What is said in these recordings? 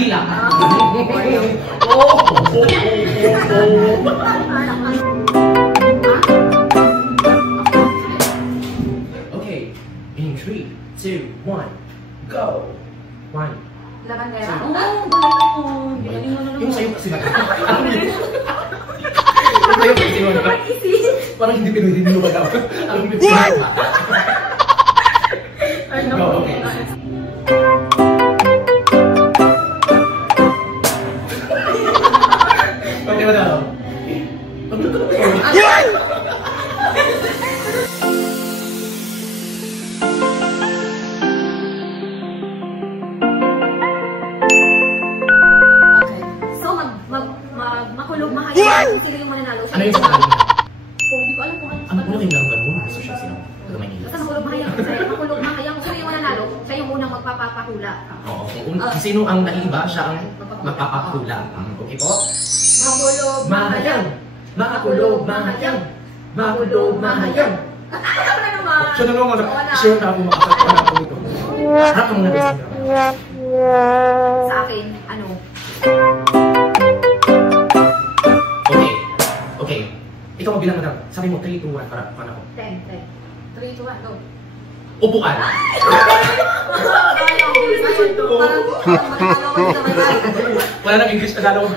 Dila. Okay, in 3, 2, 1, go. 1. Labandera. Yung sa'yo kasi yung sa'yo kasi parang hindi pinwede nyo ba dapat? Ang pinwede. Go, okay. Okay ba daw? Makulog, mahayag. Sino yung mananalo? Ano yung sa kanila? Hindi ko alam kung ano. Ang una kayong lang mo, gusto siya sila. Taga Manila. Basta makulog, mahayag. Makulog, mahayag. Sino yung mananalo? Siya yung unang magpapahula. Oo. Sino ang naiba, siya ang magpapahula. Okay po? Makulog, Mahayag! Makakulog, mahayag! Makulog, mahayag! Ayaw na naman! Siya na naman, sure na ako makasakta na ako ito. Harap ka muna, best. Sa akin, ano? Okay. Ikaw magbilang na daw. Sabi mo, 3, 2, 1 para ako. 10. 3, 2, 1, go. Upuan. Wala nang English na dalawa.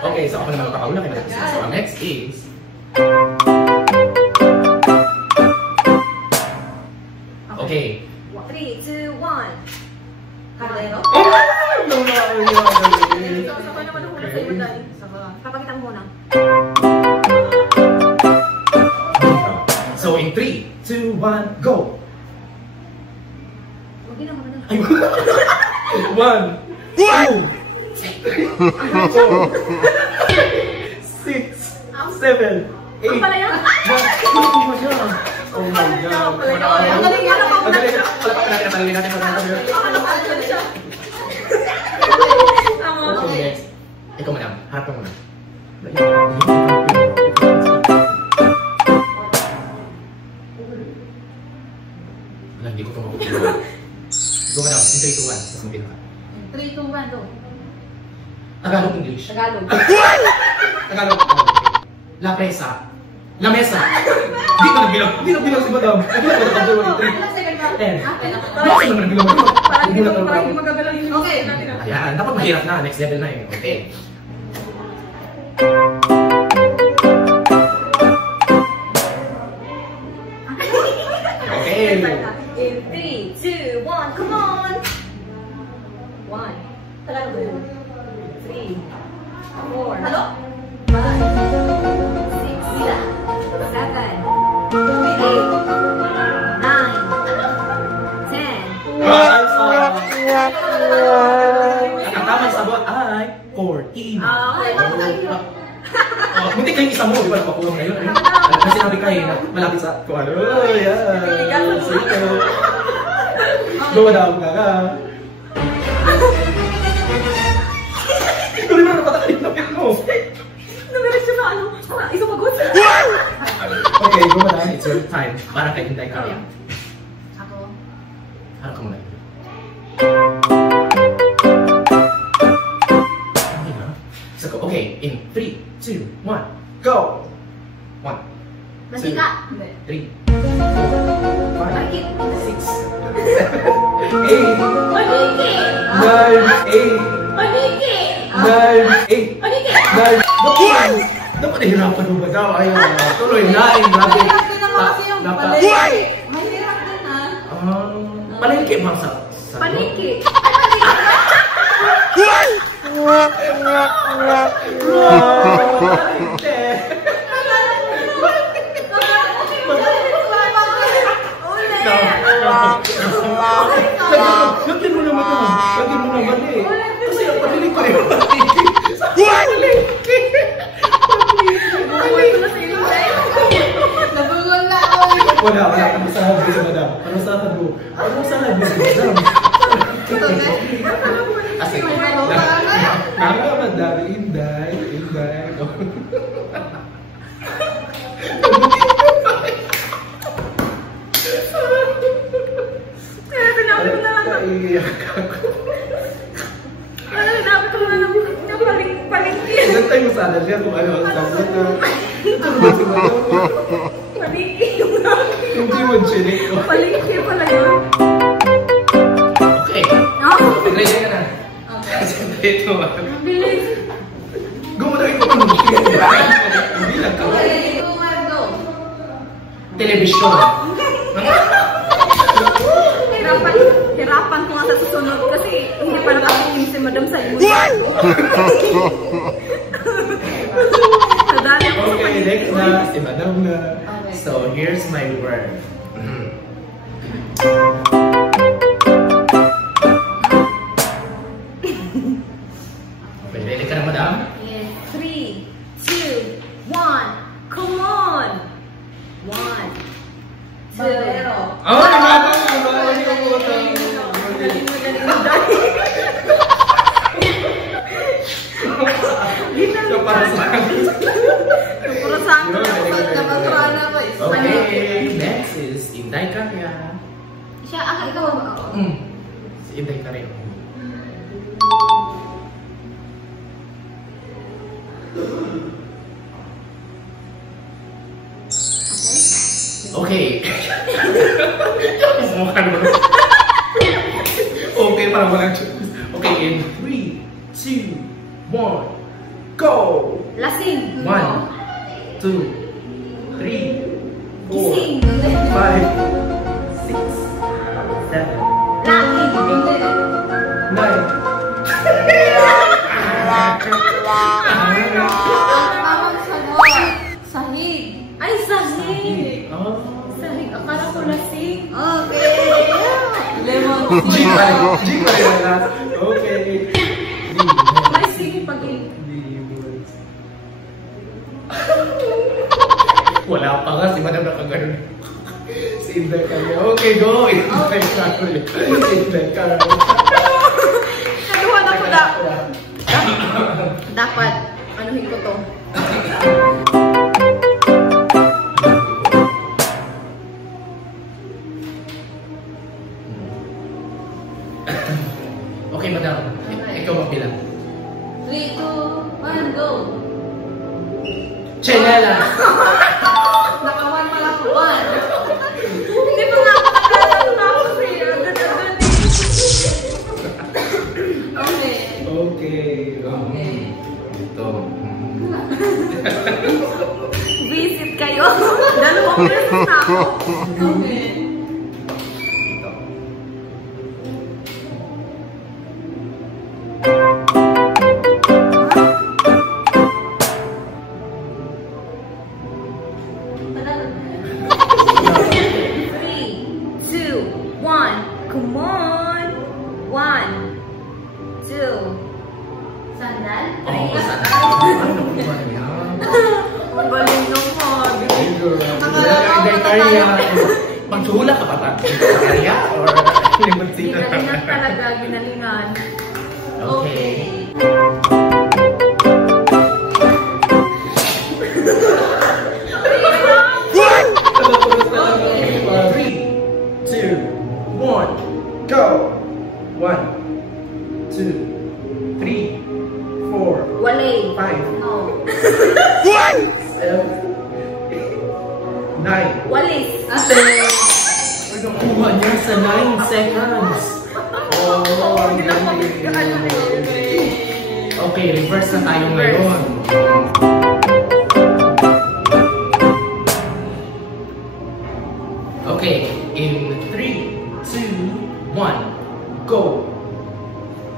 Okay, so ako naman magpapahula kayo. So ang next is... Okay. 3, 2, 1. Kardero? Sabay naman ang hula sa'yo dahil. Papakita mo muna. So in 3, 2, 1, go! Huwag yun naman na. 1, 2, 6, 7, 8. Ang pala yan? Oh my God. Ang galing yan ako. Ang galing. Palapakan natin ang talingin natin. Okay, next. Ikaw madam, harap ka muna. Wala, hindi ko ito makukuha. Go madam, in 3, 2, 1. Tapos mabila ka. 3, 2, 1, go. Tagalog, English. Tagalog. Tagalog. La presa. La mesa. Hindi ko nagbilang. Hindi nagbilang si madam. Nagbilang ko na kaburo. 10. Bakit naman nagbilang ko? Parang hindi magagalaw yun. Okay. Ayan, dapat mahirap na. Next level na eh. Okay. Okay. In 3, 2, 1, come on! 1. Tagalog ba yun? 3, 4. Halo? 5, 6, 7, 8, 9, 10. Ang tamang sagot ay 14. Muntik kayong isa mo, di ba? Napakulong na yun. Kasi sinabi kayo na malapit sa kung ano. Yan. Gumadaw ka ka. Ito rin na napatakalip na pit mo. Namiretso na ano? Isumagot. Okay, gumadaw. It's your time. Para kay Inday ka. Ako. Harap ka muna. Okay, in 3, 2, 1, go! 1, Mantika. 3, 4, 5, Marikit. 6, 7, 8, Maniki. 9, 8, Maniki. 9, 8, Maniki. 9, dapat nahirapan mo ba daw? Ayaw na. Tuloy, 9, grabe. Mahirap din ha. Palengke bang sa... Paniki. Lagyan mo naman ito. Lagyan mo naman eh. Kasi ang panilig ko rin. Palengke. Nabungol na ako. Wala. Ano sa habis, madam? Ano sa habis, madam? Kasi, naka madam, Inday. Iiyak ako. Ano, dapat ko na paling-paling. Nantay mo sana siya kung ano ang sagot na. Paliki yung namin. Yung Jimon Chinik ko. Paliki pala yun. Okay. Ready ka na? Siyempre ito ah. Bilis. Gumulawin ko pang hindi lang ka. Television. Hirapan ko nga sa susunod kasi hindi pa nakatingin si Madam sa imo. Okay, next na si Madam na. So, here's my word. Okay, ready ka na, Madam? Yes. 3, 2, 1. Come on. 1, 2. Oh, Madam! Madam! So, para sa akin. Para sa akin. Okay, next is Inday Karya. Siya, ikaw ba ako? Si Inday Karya. Okay. Okay, parang walang okay, in 3, 2, 1, go! Lasing. 1, 2, 3, 4, 5, 6, 7. Lasing. 9. Sahig. Ay, sahig. Oh. Sahig. Akala ko lasing. Okay. Lemon. G pa rin lahat. Okay. May sige pag-in. Wala pa nga si Madam nakaganon. Si Inday Karya. Okay, go! Inday Karya. Inday Karya. Naluhan ako na. Dapat, anuhin ko to. Okay, Madam. Ikaw magbilang. 3, 2, 1, go! Chinela! Nakawan pala ko. 1. Hindi pa nga ako nakalan na ako siya. Agad-agad. Okay. Okay. Ito. Visit kayo. Dalawang beses na ako. Okay. Come on! 1, 2. Sandal? Oh, Galing naman. Inday Karya. Magsuhula ka pa ba? Karya? Or limutsina? Ginalingan talaga, ginalingan. Okay. Go! 1, 2, 3, 4, Walay. 5, No. 7, 9. Walis. Nakuha niya sa 9 seconds. Oh, ang galing. Okay, reverse na tayo ngayon. Okay, in 3, 2, 1, go!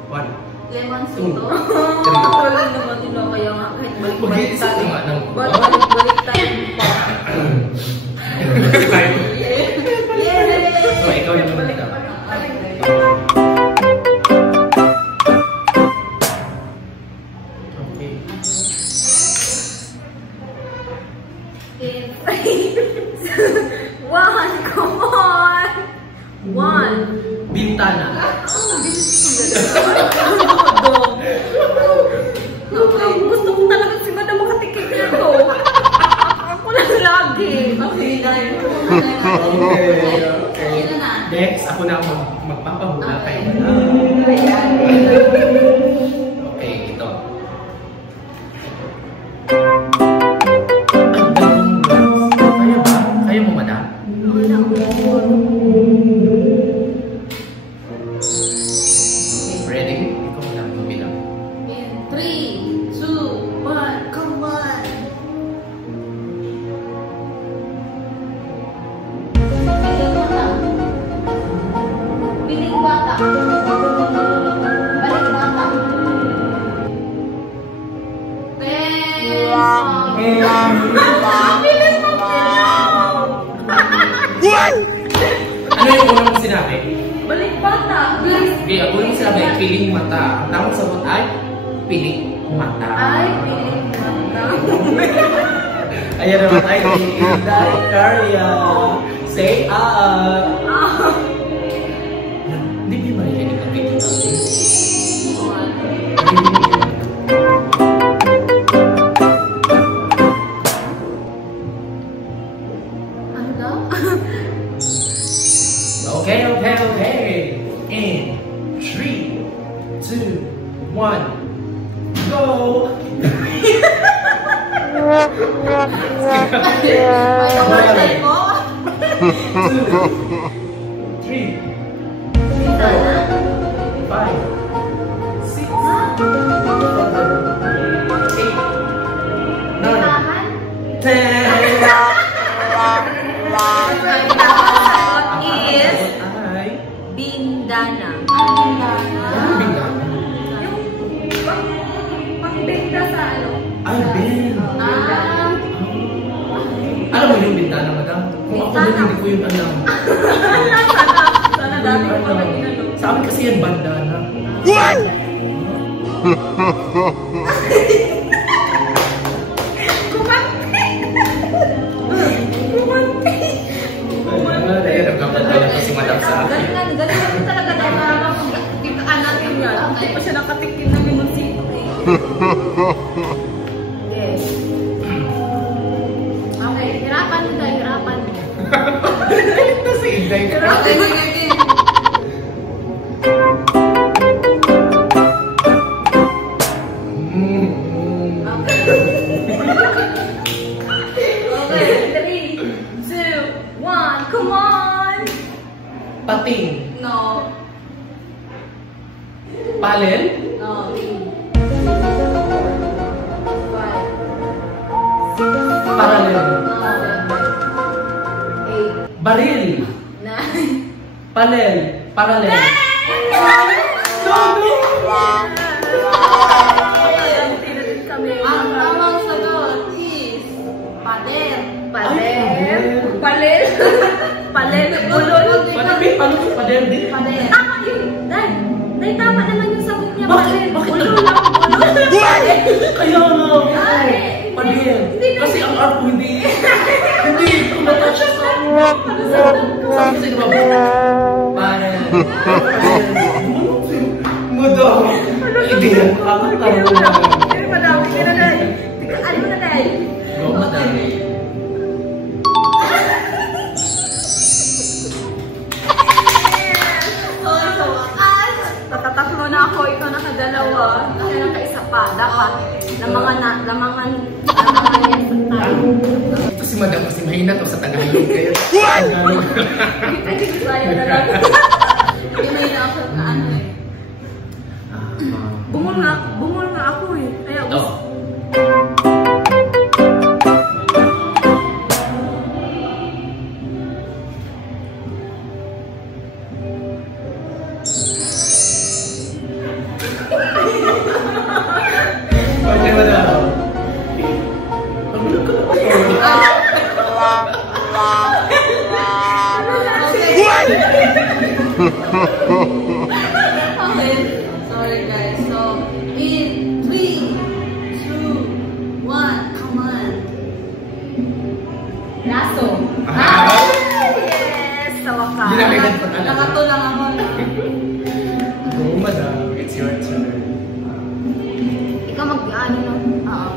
1, Lemon sito. 3. Tuloy naman din ako kaya nga kahit balik-balik Mag-iisip tayo. nga ng... Balik-balik tayo pa. So, ikaw yung naman ikaw. Okay. In 3, 1, come on! 1. Bintana. Gusto ko talaga si Madam makatikip nito. Ako lang lagi. Okay, dahil. Okay. Next, ako na ang magpapahula kay Okay, ito. Kaya ba? Kaya mo, madam? Ready? Ikaw, madam. Bilang. In 3, 2, 1, come on! Piling bata. Balik bata. Bilis mo Ano yung unang mong sinabi? balik bata. Bilis. Okay, ako yung sinabi, piling mata. Ang tamang sagot ay piling mata. Ay, piling bata. Ayan naman tayo ni Inday Caria. Say Hindi niyo marinig ang video natin. Ano daw? Okay. In 3, 2, 1, go! Ayaw mo na tayo mo? 2, 3, Bisa na? 5, 6, 8, 9, Tahan? 10. Ang sagot is Ay, Bindana. Bindana? ano bingana? Yung pang-binda sa ano? Ay, bin. Alam mo yung bintana, madam? Kung ako din, hindi ko yung alam. Sana dati ko pa ginano. Sa amin kasi yan bandana. Dahil nagkakatayan ko si madam sa akin. Ganun talaga dahil tikaan natin yan. Hindi pa siya nakatikim ng limonsito eh. Yes. Okay, hirapan mo tayo, hirapan mo. Ito si Inday. Okay, okay. Okay, 3, 2, 1, come on! Pating. No. Palen. No. 5. Paralel. No. 8. Baril. 9. Palel. Paralel. Ang tamang sagot is pader. Pader. Paler. Paler. Bulol. Pader. Paano ito? Pader din? Pader. Tama yun. Dahil tama naman yung sagot niya. Bakit? Pader. Bulol lang. Bulol. Kaya nga. Ay. Pader. Kasi ang art ko hindi. Hindi. Kung natouch sa sabi kasi diba? Pader. Madam. Hindi yan. Nakakatawa lang. Madami ka na dahil. Ano na dahil? Go, madam. Tatataklo na ako, ikaw nakadalawa. Kaya nakaisa pa. Dapat, lamangan yes tayo. Ito si madam kasi mahina to sa Tagalog. Kaya Tagalog. Tayo na lang. Hindi mahina ako na ano eh. Bungol nga ako eh. Kaya Ito. Okay, madam. Okay. Sorry guys. So, in 3, 2, 1, come on. Lasso. Yes! Sa wakas. Ginagalit pa talaga. Nakato lang ako. Go, madam. It's your turn. Ikaw mag-ano no? Oo.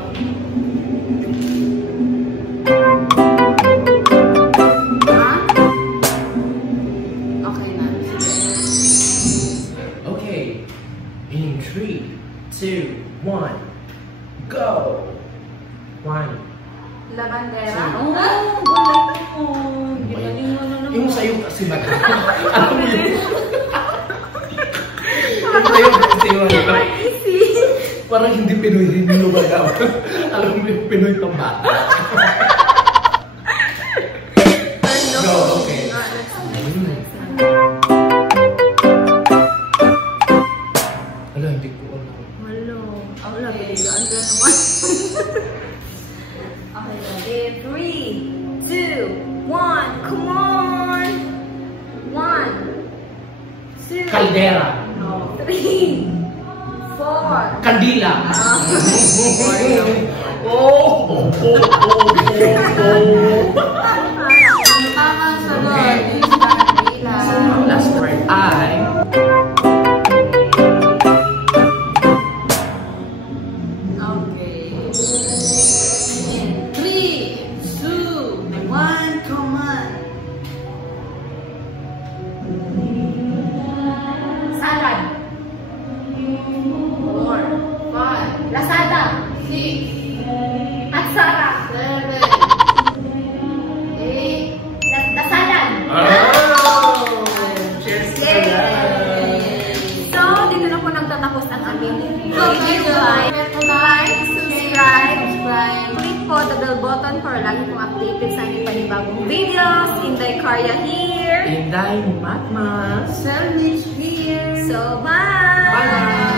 Ah? si Madam. Alam mo yun? Parang hindi Pinoy, hindi mo ba? Alam mo yung Pinoy pang bata. Go, okay. Wala, hindi ko alam. Malo. Ako lang, biligaan ka naman. Okay, 3, 2, 1, come on! 1, 2, Caldera. 3, 4. Kandila. Tamang sagot. Last word I. Okay. 3, 2, 1, come on. Salad. 4, 5. Lazada. 6. Aksara. 7. 8. Lasalan. Cheers! So, dito na po nagtatapos ang aming video. Like, subscribe, click po the bell button para lagi pong updated sa aming panibagong videos. Inday Karya here. Inday Matmas. Selmish here. So, bye! Bye!